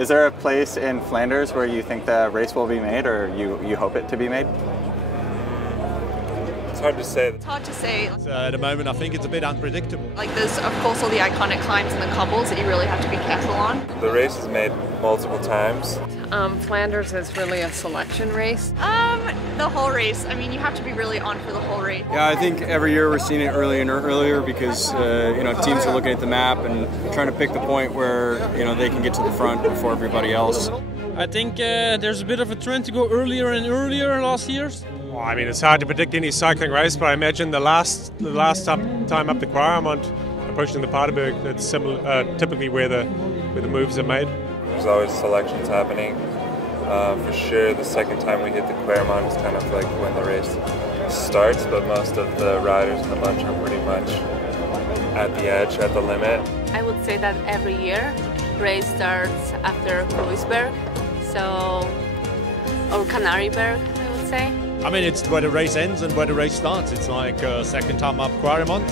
Is there a place in Flanders where you think the race will be made, or you hope it to be made? It's hard to say. It's hard to say. At the moment, I think it's a bit unpredictable. Like there's, of course, all the iconic climbs and the cobbles that you really have to be careful on. The race is made multiple times. Flanders is really a selection race. The whole race. I mean, you have to be really on for the whole race. Yeah, I think every year we're seeing it earlier and earlier because teams are looking at the map and trying to pick the point where they can get to the front before everybody else. I think there's a bit of a trend to go earlier and earlier last years. Well, I mean, it's hard to predict any cycling race, but I imagine the last time up the Kwaremont, approaching the Paardenberg, that's similar, typically where the moves are made. There's always selections happening. For sure, the second time we hit the Kwaremont is kind of like when the race starts, but most of the riders in the bunch are pretty much at the edge, at the limit. I would say that every year, race starts after Kruisberg, or Canarieberg, I would say. I mean, it's where the race ends and where the race starts. It's like second time up Kwaremont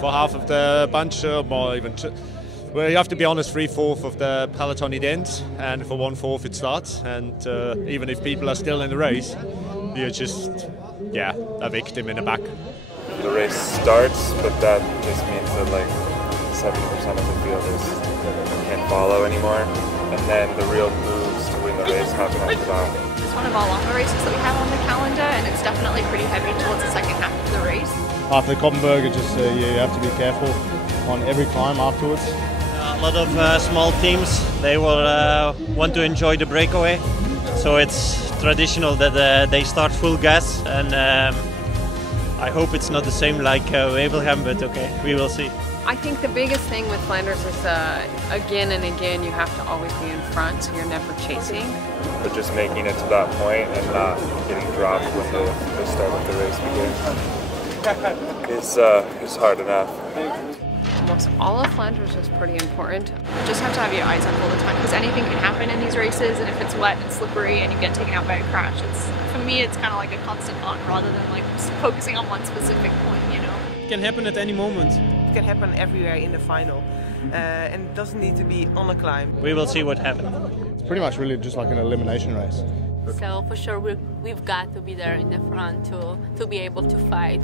for half of the bunch, or even. Well, you have to be honest, 3/4 of the peloton it ends, and for 1/4 it starts. And even if people are still in the race, you're just, a victim in the back. The race starts, but that just means that like 70% of the field can't follow anymore, and then the real moves to win the race happen after that. It's one of our longer races that we have on the calendar, and it's definitely pretty heavy towards the second half of the race. After the Koppenberg, you have to be careful on every climb afterwards. A lot of small teams, they will want to enjoy the breakaway, so it's traditional that they start full gas, and I hope it's not the same like Wevelgem, but okay, we will see. I think the biggest thing with Flanders is again and again you have to always be in front, so you're never chasing. But just making it to that point and not getting dropped when the start of the race begins is hard enough. Almost all of Flanders is pretty important. You just have to have your eyes up all the time because anything can happen in these races, and if it's wet and slippery and you get taken out by a crash, for me it's kind of like a constant on rather than like focusing on one specific point, It can happen at any moment. It can happen everywhere in the final, and it doesn't need to be on a climb. We will see what happens. It's pretty much really just like an elimination race. So for sure we've got to be there in the front to be able to fight.